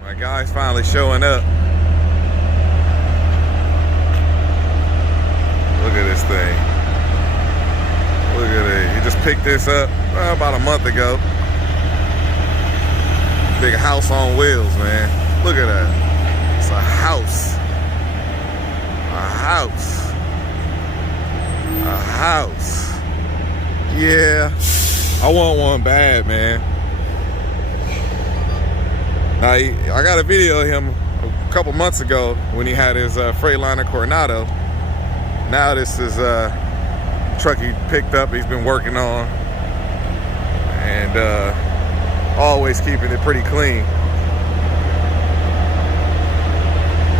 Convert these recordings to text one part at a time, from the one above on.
My guy's finally showing up. Look at this thing. Look at it. He just picked this up about a month ago. Big house on wheels, man. Look at that. It's a house. A house. A house. Yeah. I want one bad, man. Now, I got a video of him a couple months ago when he had his Freightliner Coronado. Now this is a truck he picked up, he's been working on, and always keeping it pretty clean.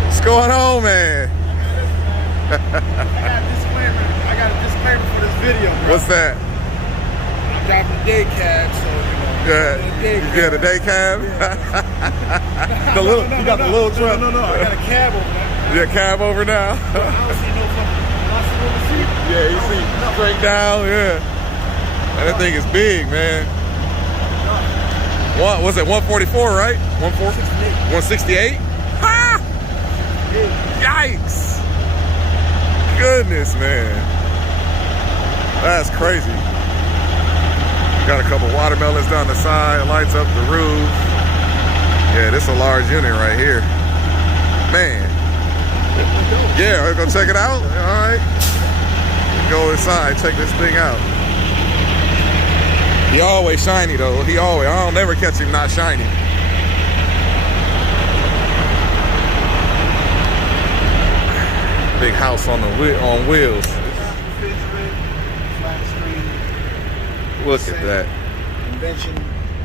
What's going on, man? I got a disclaimer for this video, bro. What's that? I'm driving a day cab, so Yeah, the day cab. Yeah. You got the little truck. No, I got a cab over there. Yeah, cab over now. I don't see no fucking seat. Yeah, you see straight down. Yeah, and that thing is big, man. What was it? 144, right? 168. Ha! Yikes! Goodness, man. That's crazy. Got a couple watermelons down the side, lights up the roof. Yeah, this is a large unit right here. Man. Yeah, we're gonna check it out. All right. Go inside, check this thing out. He always shiny though. I don't never catch him not shiny. Big house on wheels. Look at that. Convention,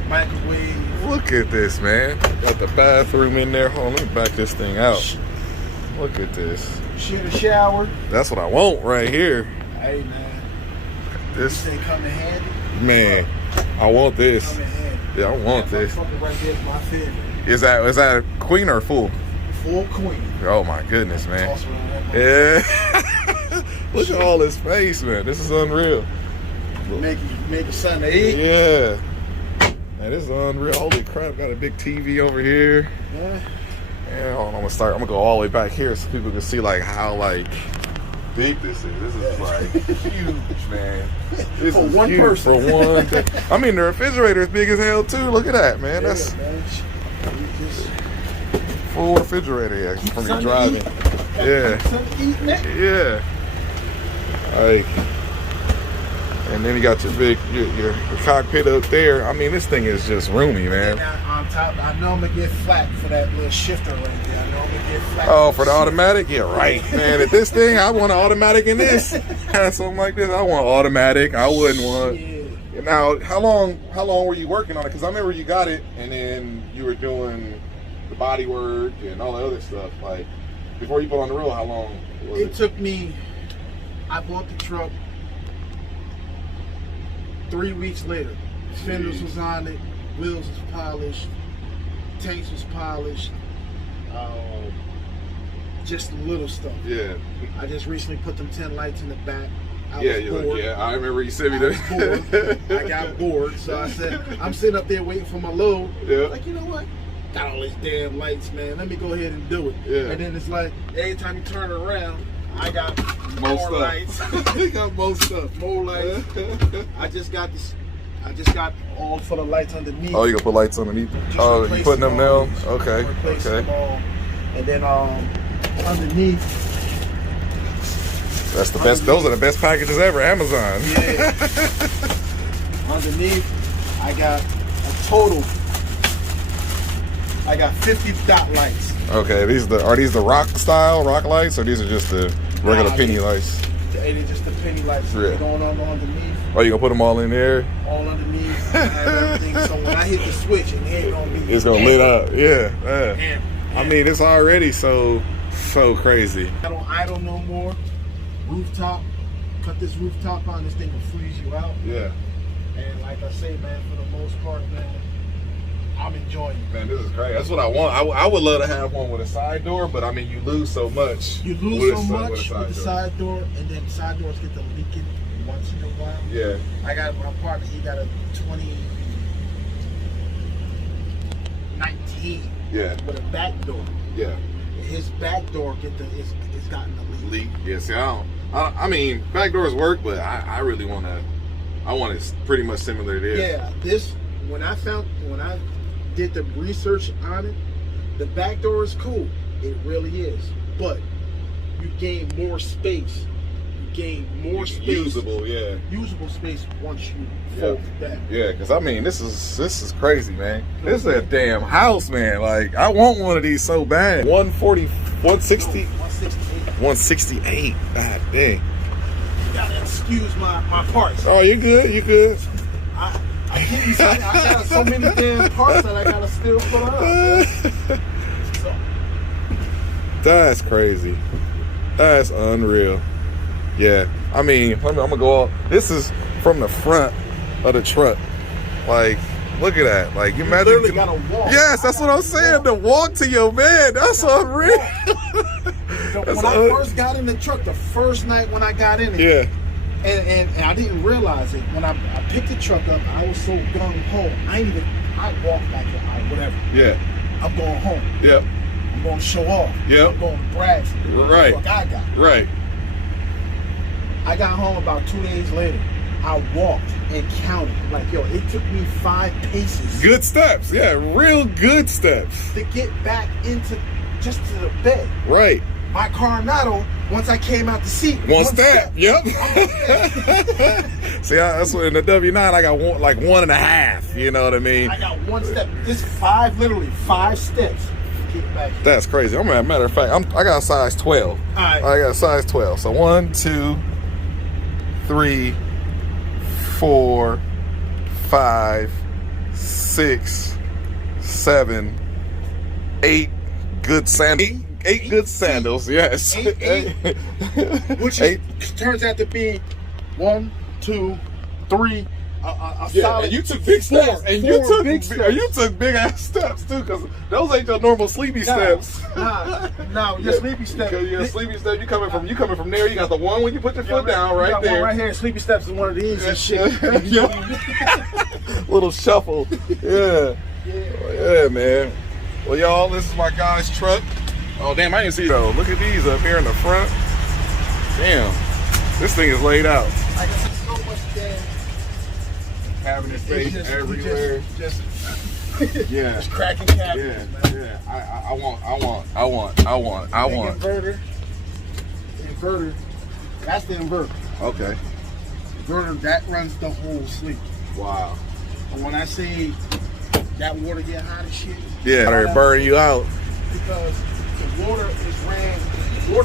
microwave. Look at this, man. Got the bathroom in there. Hold on, let me back this thing out. Look at this. Shit, a shower. That's what I want right here. Hey, man. This They come in handy. Man, I want this. Come in handy. Yeah, I want this. Motherfucker right there is my favorite. Is that a queen or full? Full queen. Oh my goodness, man. Toss her around. Yeah. Look at all this space, man. This is unreal. Make a son to eat. Yeah. Man, this is unreal. Holy crap, got a big TV over here. Yeah. Yeah, hold on, I'm gonna go all the way back here so people can see like how big this is. This is like huge, man. This For is one huge person. For one. I mean, the refrigerator is big as hell too. Look at that, man. That's man. full refrigerator from your driving. Yeah. Yeah. Like, and then you got your big your cockpit up there. I mean, this thing is just roomy, man. And on top, I know I'm gonna get flack for that little shifter right there. I know I'm gonna get flack. Oh, for the automatic? Yeah, right, man. At this thing, I want an automatic in this. Something like this, I want automatic. I wouldn't want. Yeah. Now, how long were you working on it? Because I remember you got it, and then you were doing the body work and all the other stuff. Like, before you put on the road, how long was it? It took me. I bought the truck 3 weeks later. Fenders was on it, wheels was polished, tanks was polished, just little stuff. Yeah. I just recently put them 10 lights in the back. I Yeah, was you're bored. like, yeah, I remember you sent me I was bored. that. I got bored, so I said, I'm sitting up there waiting for my load. Yeah. Like, you know what? Got all these damn lights, man. Let me go ahead and do it. Yeah. And then it's like, every time you turn around, I got More more stuff. lights. You got most stuff. More lights. I just got all for the lights underneath. Oh, you gonna put lights underneath? Just Oh, you replace putting them all down? these. Okay, Replace okay. them all. And then underneath. That's the best. Those are the best packages ever. Amazon. Yeah. Underneath, I got a total. I got 50 dot lights. Okay, are these the rock style rock lights, or these are just the regular penny lights? They just the penny lights. Yeah. Going on underneath. Oh, you gonna put them all in there? All underneath. I have everything. So when I hit the switch, and it's gonna be. It's gonna lit up. Yeah. Yeah. Damn. I mean, it's already so crazy. I don't idle no more. Rooftop. Cut this rooftop on. This thing will freeze you out. Yeah. And like I say, man, for the most part, man, I'm enjoying it. Man, this is great. That's what I want. I would love to have one with a side door, but I mean, you lose so much. You lose so much with the side door, and then side doors get to leaking once in a while. Yeah. I got my partner. He got a 2019. Yeah. With a back door. Yeah. His back door it's gotten a leak. Yeah. See, I mean, back doors work, but I really want to. I want it pretty much similar to this. Yeah. When I did the research on it, the back door is cool. It really is. But you gain more space. You gain more space. Usable, yeah. Usable space once you fold it down. Yeah, because I mean, this is crazy, man. This is a damn house, man. Like, I want one of these so bad. 140, 160, 168. God dang. You gotta excuse my parts. Oh, you good? You good? I got so many damn parts that I gotta still put on. So. That's crazy. That's unreal. Yeah, I mean, I'm gonna go all. This is from the front of the truck. Like, look at that. Like, you imagine. Literally gotta walk. Yes, that's what I'm saying. To walk to your man. That's unreal. When I first got in the truck, the first night when I got in it. Yeah. And I didn't realize it. When I picked the truck up, I was so gung-ho. I walked back there, whatever. Yeah. I'm going home. Yep. I'm going to show off. Yep. I'm going to brag. Right. What I got. Right. I got home about 2 days later. I walked and counted. Like, yo, it took me 5 paces. Good steps. Yeah, real good steps. To get back into just to the bed. Right. My Coronado, once I came out the seat. One step. Yep. See, that's what in the W9 I got 1.5. You know what I mean? I got 1 step. Just literally 5 steps. Get back. That's crazy. Matter of fact, I got a size 12. Right. I got a size 12. So 1, 2, 3, 4, 5, 6, 7, 8 good sandals. 8 good sandals, yes. Eight. Which turns out to be 1, 2, 3. A solid. And you took big steps. And you took big steps. You took big ass steps too, because those ain't your normal sleepy steps. No, your sleepy steps. Your sleepy step. You coming from there. You got the one when you put your foot down right there. One right here. Sleepy steps is one of these and shit. Little shuffle. Yeah. Yeah, man. Well, y'all, this is my guy's truck. Oh, damn, I didn't see though. Look at these up here in the front. Damn. This thing is laid out. I got so much damn cabinet space everywhere. Just cracking cabinets, man. Yeah. I want. Inverter. That's the inverter. Okay. Inverter that runs the whole sleep. Wow. And when I say that water get hot and shit. Yeah, it'll burn you out. Because the water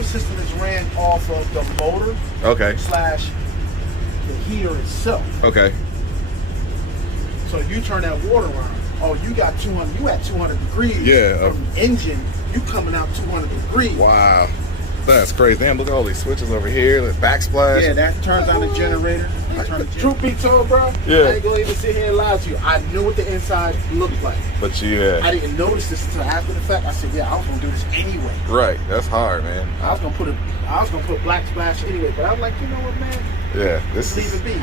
system is ran off of the motor. Okay. / the heater itself. Okay. So you turn that water on. Oh, you got 200. You at 200 degrees. Yeah. From the engine, you coming out 200 degrees. Wow. That's crazy. Damn, look at all these switches over here. The backsplash. Yeah, that turns on the generator. Truth be told, bro, yeah. I ain't gonna even sit here and lie to you. I knew what the inside looked like. But yeah. I didn't notice this until after the fact. I said, yeah, I was gonna do this anyway. Right. That's hard, man. I was gonna put black splash anyway, but I'm like, you know what, man? Yeah, this leave is it be.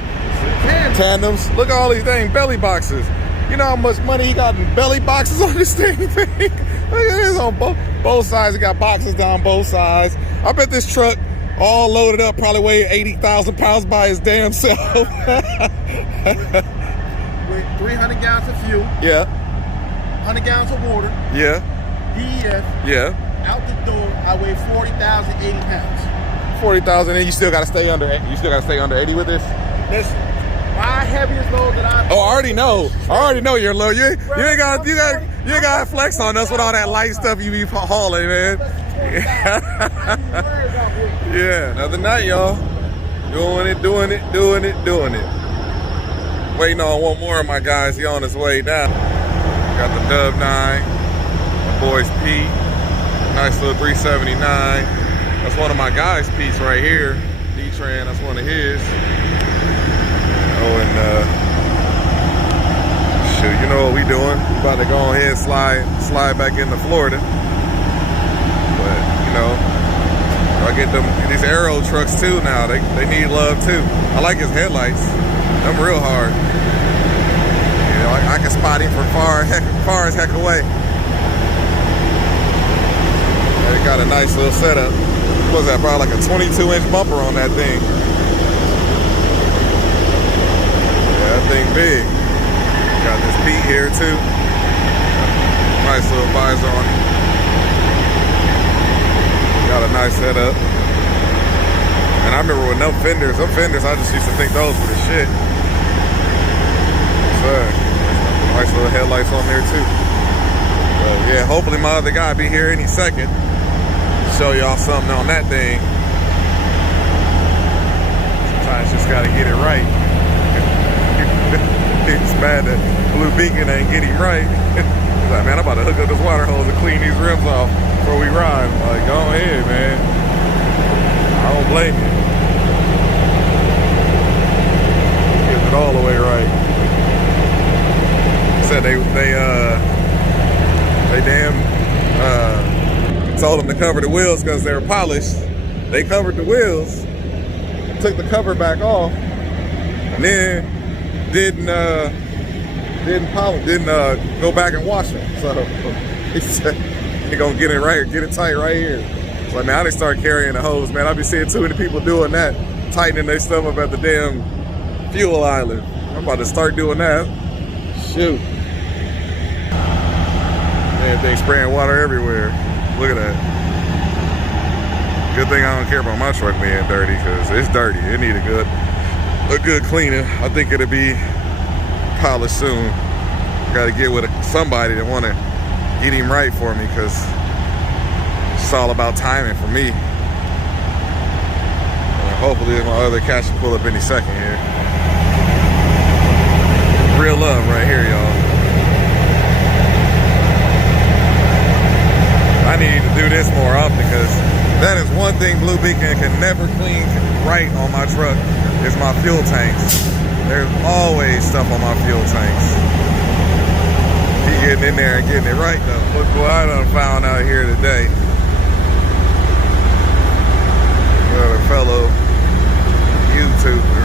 Tandems. Look at all these dang belly boxes. You know how much money he got in belly boxes on this thing? Look at this on both sides. He got boxes down both sides. I bet this truck, all loaded up, probably weighed 80,000 pounds by his damn self. with 300 gallons of fuel. Yeah. 100 gallons of water. Yeah. DEF. Yeah. Out the door, I weigh 40,080 pounds. 40,000, and you still gotta stay under 80. You still gotta stay under 80 with this? Listen, my heaviest load that I've... Oh, I already know you're low. You ain't gotta flex on us with all that light stuff you be hauling, man. Yeah, another night, y'all. Doing it. Waiting on one more of my guys. He on his way down. Got the Dub 9. My boy's Pete. Nice little 379. That's one of my guys' Pete's right here. D-Tran, that's one of his. Oh, and shoot, you know what we doing? We about to go ahead and slide back into Florida. But, you know, I get these Aero trucks too now. They need love too. I like his headlights. Them real hard. You know, I can spot him from far as heck away. They got a nice little setup. What was that? Probably like a 22-inch bumper on that thing. Yeah, that thing big. Got this Pete here too. Nice little visor on it. Got a nice setup. And I remember with them fenders, I just used to think those were the shit. So, nice little headlights on there too. But yeah, hopefully my other guy be here any second. Show y'all something on that thing. Sometimes just gotta get it right. It's bad that Blue Beacon ain't getting right. He's like, man, I'm about to hook up this water hose and clean these rims off before we ride. I'm like, go ahead, man. I don't blame you. Get it all the way right. Said they damn told them to cover the wheels because they were polished. They covered the wheels, took the cover back off, and then didn't go back and wash them. So he said they're gonna get it right here, get it tight right here. So now they start carrying the hose, man. I be seeing too many people doing that, tightening their stuff up at the damn fuel island. I'm about to start doing that. Shoot. Man, thing spraying water everywhere. Look at that. Good thing I don't care about my truck being dirty, because it's dirty. It need a good cleaning. I think it'll be polished soon. Got to get with somebody that want to get him right for me, because it's all about timing for me. And hopefully my other cat should pull up any second here. Real love right here, y'all. I need to do this more often, because that is one thing Blue Beacon can never clean right on my truck is my fuel tanks. There's always stuff on my fuel tanks. He getting in there and getting it right though. Look what I done found out here today. Another fellow YouTuber.